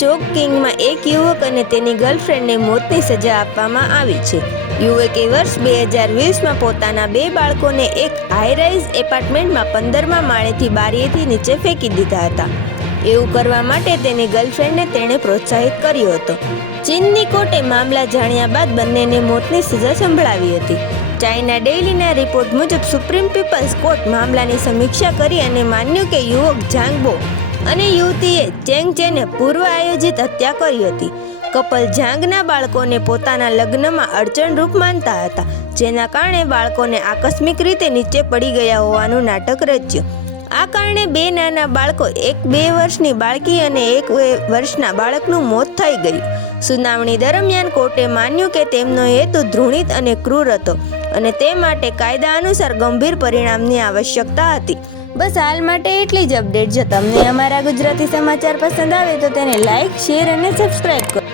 ચોકિંગમાં એક યુવક અને તેની ગર્લફ્રેન્ડને મોતની સજા આપવામાં આવી છે. યુવકે વર્ષ 2020માં પોતાના 2 બાળકોને એક હાઈ-રાઇઝ એપાર્ટમેન્ટમાં 15મા માળેથી બારીએથી નીચે ફેંકી દીધા હતા. એવું કરવા માટે તેની ગર્લફ્રેન્ડને તેણે પ્રોત્સાહિત કર્યો હતો. ચીનની કોર્ટે મામલા જાણ્યા બાદ બંનેને મોતની સજા સંભળાવી હતી. ચાઇના ડેઇલીના રિપોર્ટ મુજબ સુપ્રીમ પીપલ્સ કોર્ટ મામલાની સમીક્ષા કરી અને માન્યું કે યુવક ઝાંગ બો અને યુવતીએ ચેંગ ચેને પૂર્વ આયોજિત હત્યા કરી હતી. કપલ ઝાંગના બાળકોને પોતાના લગ્નમાં અડચણરૂપ માનતા હતા, જેના કારણે બાળકોને આકસ્મિક રીતે નીચે પડી ગયા હોવાનું નાટક રચ્યું. આ કારણે 2 નાના બાળકો, એક 2 વર્ષની બાળકી અને 1 વર્ષના બાળકનું મોત થઈ ગયું. સુનાવણી દરમિયાન કોર્ટે માન્યું કે તેમનો હેતુ ઘૃણિત અને ક્રૂર હતો અને તે માટે કાયદા અનુસાર ગંભીર પરિણામની આવશ્યકતા હતી. બસ હાલ માટે એટલી જ અપડેટ. જો તમને અમારા ગુજરાતી સમાચાર પસંદ આવે તો તેને લાઇક, શેર અને સબસ્ક્રાઇબ કરો.